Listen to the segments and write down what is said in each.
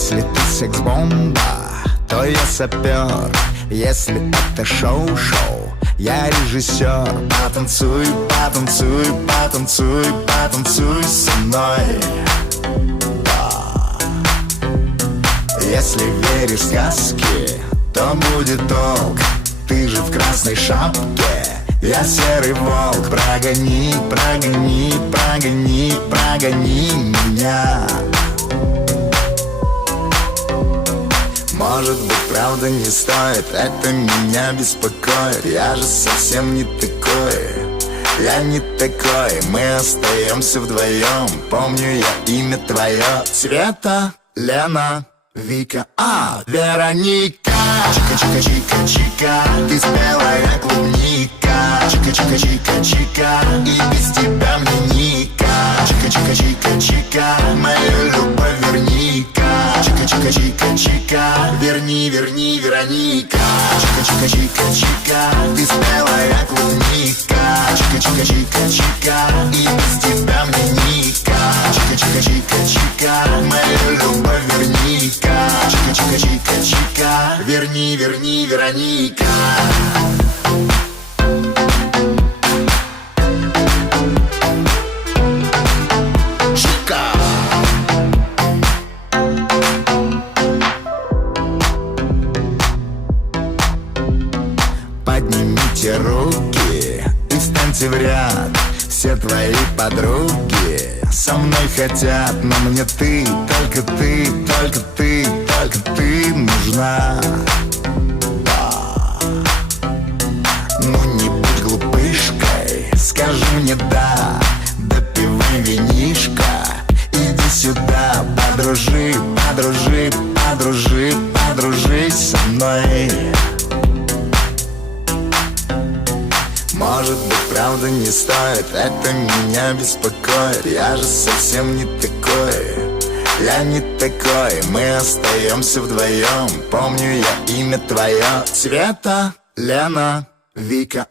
Если ты секс-бомба, то я сапер. Если это шоу-шоу, я режиссер. Потанцуй, потанцуй, потанцуй, потанцуй со мной. Если веришь в сказки, то будет толк. Ты же в красной шапке, я серый волк. Прогони, прогони, прогони, прогони меня. Может быть, правда не стоит, это меня беспокоит. Я же совсем не такой, я не такой. Мы остаемся вдвоем, помню я имя твое. Света, Лена, Вика, Вероника. Чика-чика-чика-чика, ты спелая клубника. Чика-чика-чика-чика, и без тебя мне ника. Чика-чика-чика-чика, мою любовь верни-ка. Чика-чика-чика-чика, верни, верни, Вероника. Чика-чика-чика-чика, ты спелая клубника. Чика-чика-чика-чика, и без тебя мне ника. Чика-чика-чика-чика, мою любовь верни-ка. Чика-чика-чика-чика, верни, верни, Вероника. Поднимите руки и встаньте в ряд. Все твои подруги со мной хотят, но мне ты, только ты, только ты, только ты нужна. Ну не будь глупышкой, скажи мне да. Допивай винишко, иди сюда. Подружи, подружи, подружи, подружись со мной. Может быть, правда не стоит, это меня беспокоит. Я же совсем не такой, я не такой. Мы остаемся вдвоем, помню я имя твое. Света, Лена, Вика,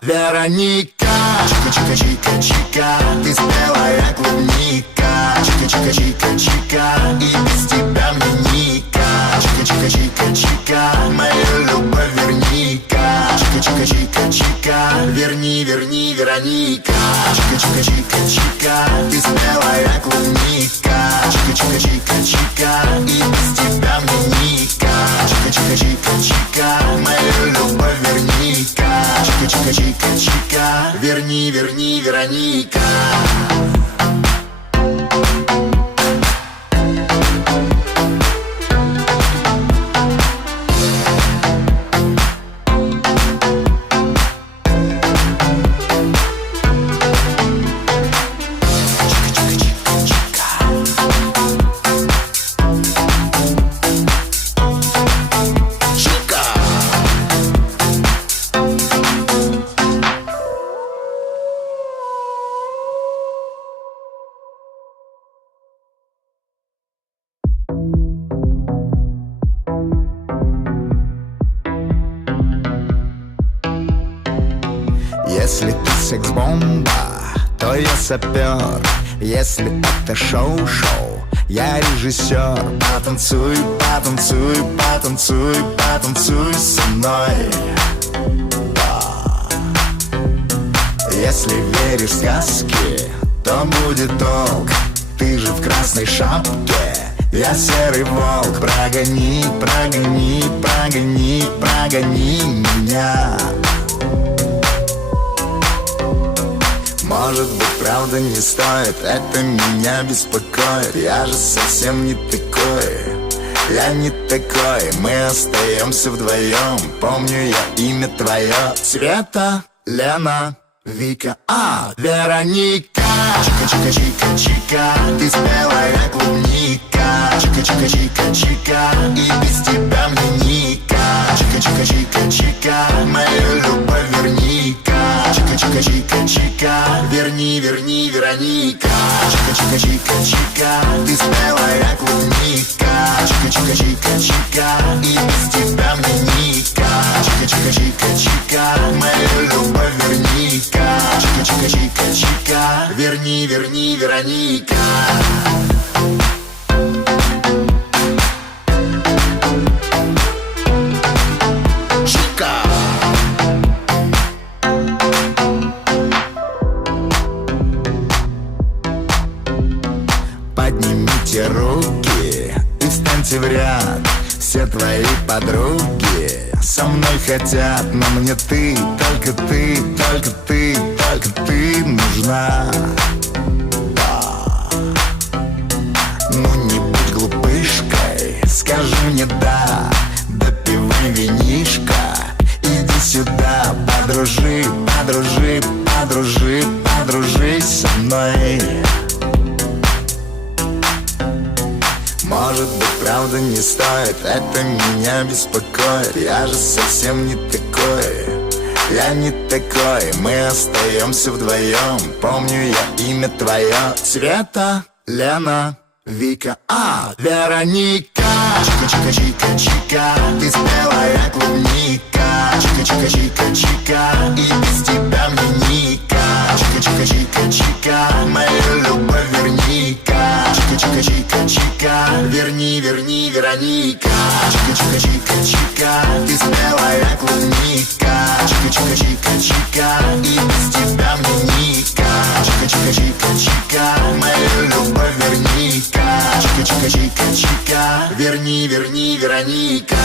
Вероника. Чика-чика-чика-чика, ты спелая клубника. Чика-чика-чика-чика, и без тебя мне ника. Чика-чика-чика-чика, мою любовь верни-ка. Чика-чика-чика-чика, верни, верни, Вероника. Чика-чика-чика-чика, ты спелая клубника. Чика-чика-чика-чика, и без тебя мне ника. Чика-чика-чика-чика, мою любовь верни-ка. Чика-чика-чика-чика, верни, верни, Вероника. Если ты секс-бомба, то я сапер. Если это шоу-шоу, я режиссер. Потанцуй, потанцуй, потанцуй, потанцуй со мной. Если веришь в сказки, то будет толк. Ты же в красной шапке, я серый волк. Прогони, прогони, прогони, прогони меня. Может быть, правда не стоит, это меня беспокоит. Я же совсем не такой, я не такой. Мы остаемся вдвоем, помню я имя твое. Света, Лена, Вика, Вероника. Чика-чика-чика-чика, ты спелая клубника. Чика-чика-чика-чика, и без тебя мне ника. Чика-чика-чика-чика, мою любовь верни-ка. Чика-чика-чика-чика, верни, верни, Вероника. Чика-чика-чика-чика, ты спелая клубника. Чика-чика-чика-чика, и без тебя мне ника. Чика-чика-чика-чика, мою любовь верни-ка. Чика-чика-чика-чика, верни, верни, Вероника. встаньте в ряд. Все твои подруги со мной хотят, но мне ты, только ты, только ты, только ты нужна. Ну не будь глупышкой, скажи мне да, допивай винишко, иди сюда, подружи, подружи, подружи, подружись со мной. Может быть, правда не стоит, это меня беспокоит. Я же совсем не такой, я не такой. Мы остаемся вдвоем, помню я имя твое. Света, Лена, Вика, Вероника. Чика-чика-чика-чика, ты спелая клубника. Чика-чика-чика-чика, и без тебя мне ника. Чика-чика-чика-чика, мою любовь верни-ка. Чика-чика-чика-чика, верни, верни, Вероника. Чика-чика-чика-чика, ты спелая клубника. Чика-чика-чика-чика, и без тебя мне ника. Чика-чика-чика-чика, мою любовь верни-ка. Чика-чика-чика-чика, верни, верни, Вероника.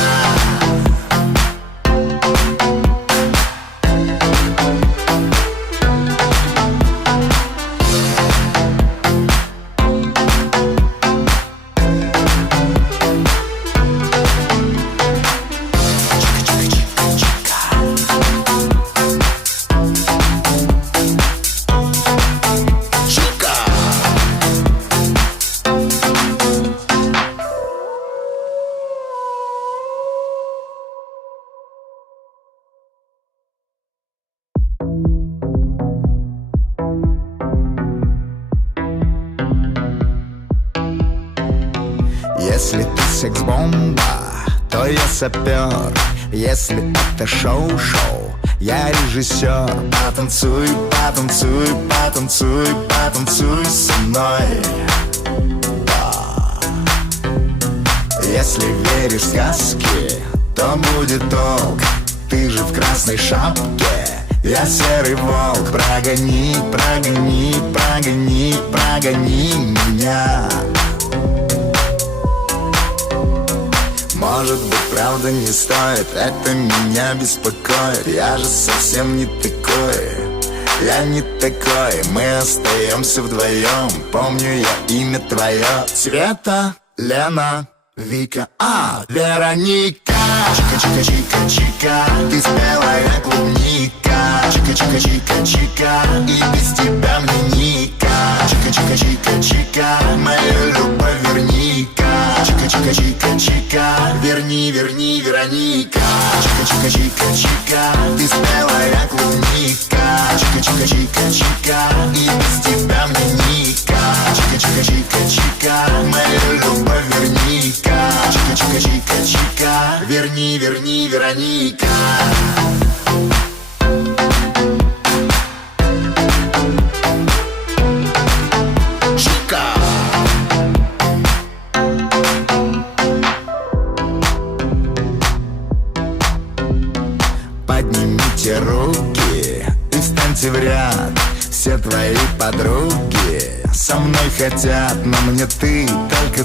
Если ты секс-бомба, то я сапер. Если это шоу-шоу, я режиссер. Потанцуй, потанцуй, потанцуй, потанцуй со мной. Если веришь в сказки, то будет толк. Ты же в красной шапке, я серый волк. Прогони, прогони, прогони, прогони меня. Может быть, правда не стоит, это меня беспокоит. Я же совсем не такой, я не такой. Мы остаемся вдвоем, помню я имя твое. Света, Лена, Вика, Вероника. Чика-чика-чика-чика, ты спелая клубника. Чика-чика-чика-чика, и без тебя мне ника. Чика-чика-чика-чика, мою любовь верни-ка. Чика-чика-чика-чика, верни, верни, Вероника. Чика-чика-чика-чика, ты спелая клубника. Чика-чика-чика-чика, и без тебя мне ника. Чика-чика-чика-чика, мою любовь верни-ка. Чика-чика-чика-чика, верни, верни, Вероника. Поднимите руки и встаньте в ряд. Все твои подруги со мной хотят, но мне ты, только